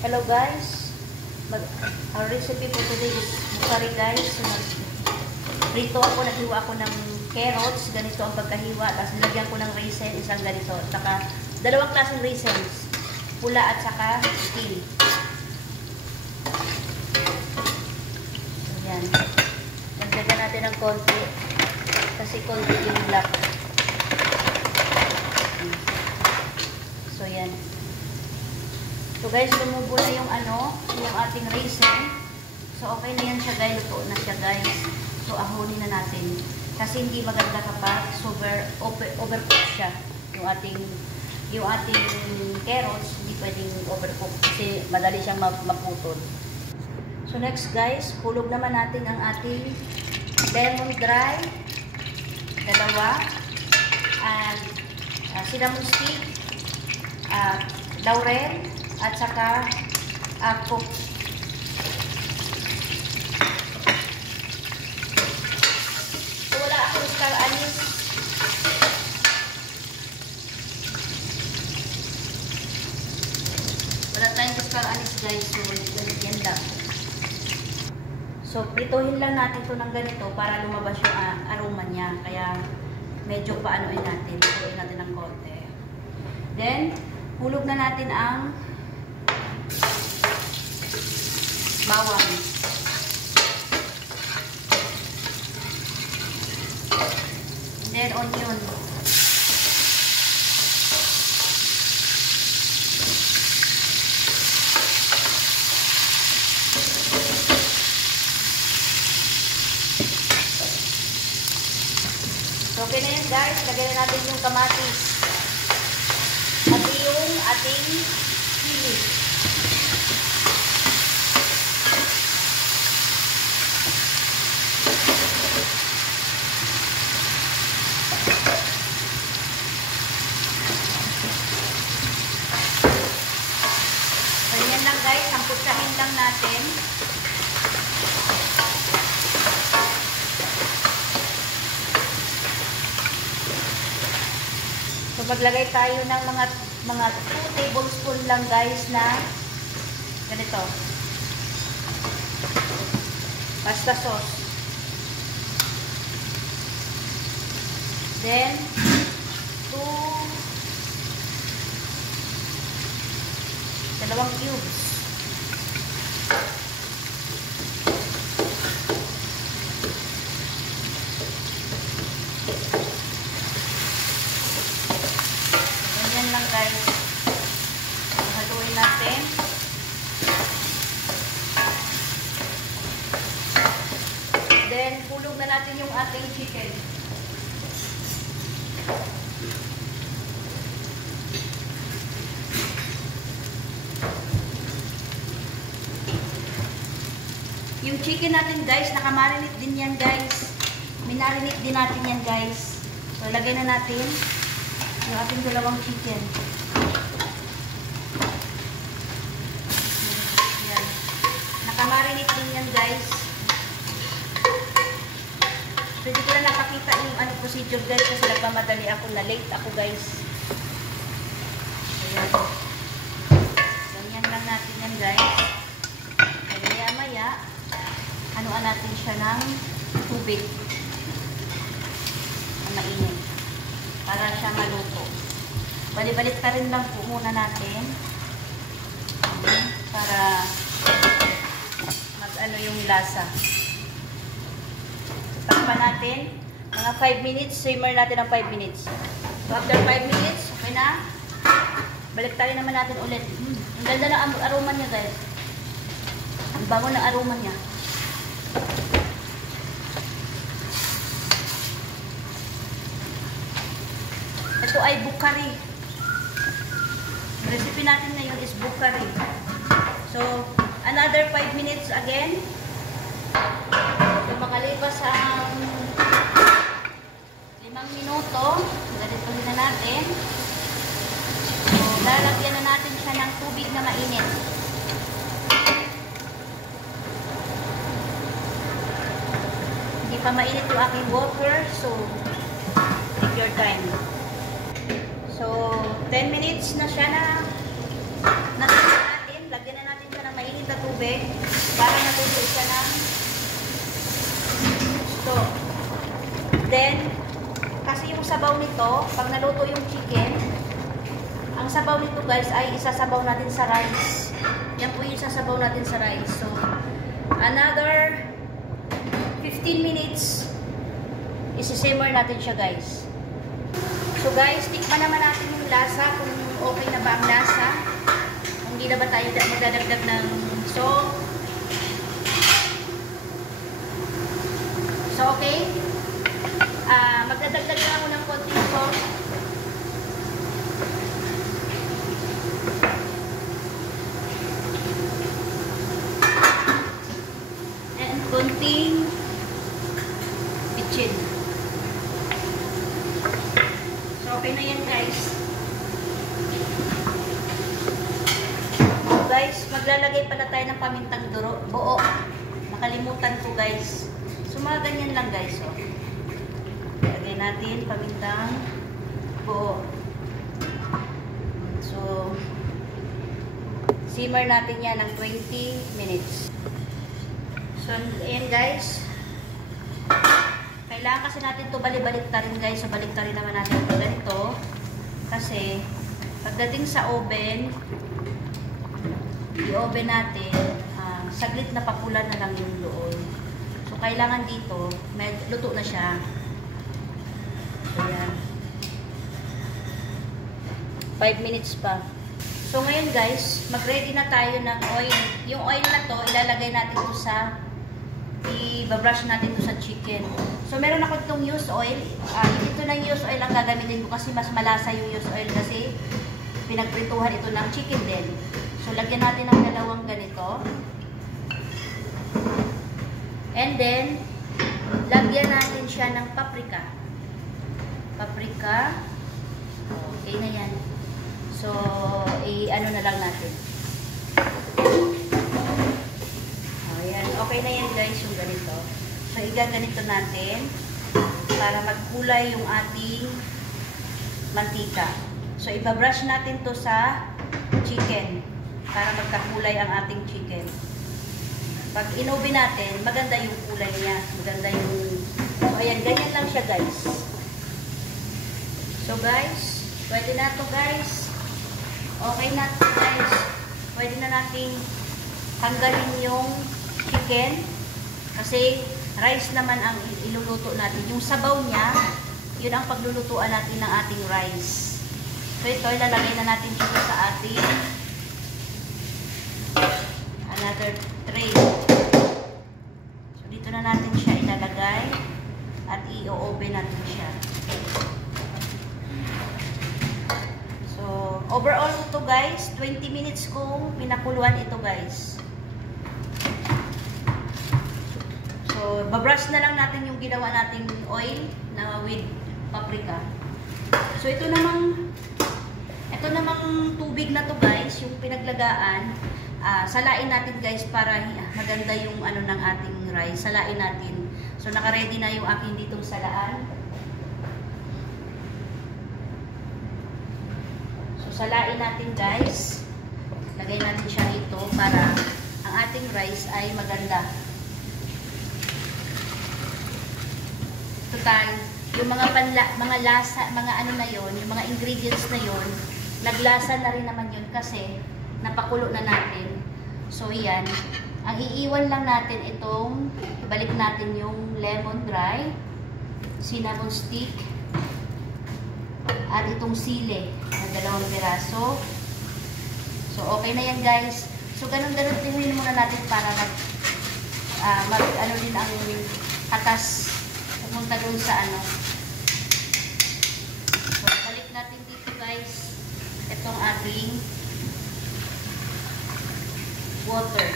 Hello guys, our recipe for today is bukari guys. So, rito ako, naghiwa ako ng carrots, ganito ang pagkahiwa, tapos nilagyan ko ng raisin, isang ganito, saka dalawang klaseng raisins, pula at saka steel. So yan, nagdagan natin ng konti, kasi konti yung black. So yan. So guys, lumubo na yung yung ating raisin. So okay na yan siya guys, luto na siya guys. So ahonin na natin. Kasi hindi maganda kapag overcook siya. Yung ating carrots, hindi pwedeng overcook kasi madali siyang maputol. So next guys, hulog naman natin ang ating lemon dry, dalawa, and cinnamon stick, laurel, at saka cook. So wala akong star anise. Wala tayong star anise guys. So yan lang. So prituhin lang natin ito ng ganito para lumabas yung aroma niya. Kaya medyo paanoin natin. Prituhin natin ng konti. Then hulog na natin ang bawang. And then onion. So okay na yan guys. Lagyan na natin yung kamatis. Pati yung ating chili. Guys, samputsahin lang natin. So maglagay tayo ng mga 2 tablespoon lang guys na ganito. Pasta sauce. Then 2 cubes. Ganyan lang guys. Haluin natin. Then hulog na natin yung ating chicken. Yung chicken natin guys, nakamarinate din yan guys. Minarinate din natin yan guys. So lagay na natin yung ating dalawang chicken. Yan. Nakamarinate din yan guys. So hindi ko na napakita yung procedure guys kasi nagmamadali ako, na late ako guys. Ayan. Ganyan lang natin yan guys. Maya-maya anuan natin siya ng tubig na mainit para siya maluto. Balik-balik ka rin lang po muna natin para mag-ano yung lasa. Takpan natin mga 5 minutes, simmer natin ng 5 minutes. So after 5 minutes, okay na. Balik tayo naman natin ulit. Ang ganda ng aroma niya guys. Ang bango ng aroma niya. Ito ay bukari. Recipe natin ngayon is bukari. So, another 5 minutes again. So, makalipas ang 5 minuto. Ganito na natin. So, lalagyan na natin siya ng tubig na mainit. Hindi pa mainit yung aking water. So, take your time. So, 10 minutes na siya na natin. Lagyan na natin na tubig para natuloy siya ng gusto. Then, kasi yung sabaw nito, pag naluto yung chicken, ang sabaw nito guys ay isasabaw natin sa rice. Yan po yung isasabaw natin sa rice. So, another 15 minutes, isi-simmer natin siya guys. So guys, tikman naman natin yung lasa, kung okay na ba ang lasa. Kung hindi na ba tayo magdadagdag ng salt. So, okay. Magdadagdag na ako ng konting salt. And konting bitchin. So, okay na yan guys. So, guys, maglalagay pala tayo ng pamintang buo. Nakalimutan ko guys. So, mga ganyan lang guys. So, lagay natin pamintang buo. So, simmer natin yan ng 20 minutes. So, ayan guys. Kailangan kasi natin ito balik-baliktarin guys. So, baliktarin naman natin ito ganito. Kasi, pagdating sa oven, i-oven natin, saglit na papula na lang yung loob. So, kailangan dito, may luto na siya. So, yan. 5 minutes pa. So, ngayon guys, mag-ready na tayo ng oil. Yung oil na to, ilalagay natin ito sa, i-brush natin ito sa chicken. So, meron ako itong used oil. Ito ng used oil ang gagamitin ko kasi mas malasa yung used oil kasi pinagprituhan ito ng chicken din. So, lagyan natin ng dalawang ganito. And then, lagyan natin siya ng paprika. Paprika. Okay na yan. So, i-ano na lang natin. Ayan. Okay na yan guys, yung ganito. So, igaganito natin para magkulay yung ating mantika. So, ibabrush natin to sa chicken para magkakulay ang ating chicken. Pag inoven natin, maganda yung kulay niya. Maganda yung... So, ayan. Ganyan lang siya guys. So, guys, pwede na to guys. Okay na to guys. Pwede na nating tanggalin yung chicken. Kasi rice naman ang iluluto natin. Yung sabaw niya, yun ang paglulutuan natin ng ating rice. So ito, ilalagay na natin dito sa ating another tray. So dito na natin siya ilalagay at i-oven natin siya. So overall ito guys, 20 minutes kong pinakuluan ito guys. So, babrush na lang natin yung ginawa nating oil na with paprika. So, ito namang tubig na to guys, yung pinaglagaan, salain natin guys para maganda yung ano ng ating rice. Salain natin. So, naka-ready na yung aking ditong salaan. So, salain natin guys. Lagay natin siya dito para ang ating rice ay maganda. Total, yung mga lasa, mga ano na yon, yung mga ingredients na yon, naglasa na rin naman yun kasi napakulo na natin. So, yan. Ang iiwan lang natin itong, ibalik natin yung lemon dry, cinnamon stick, at itong sili na 2 piraso. So, okay na yan guys. So, ganun-ganun tingin muna natin para ano din ang atas pumunta doon sa ano. So, balik natin dito guys itong ating water.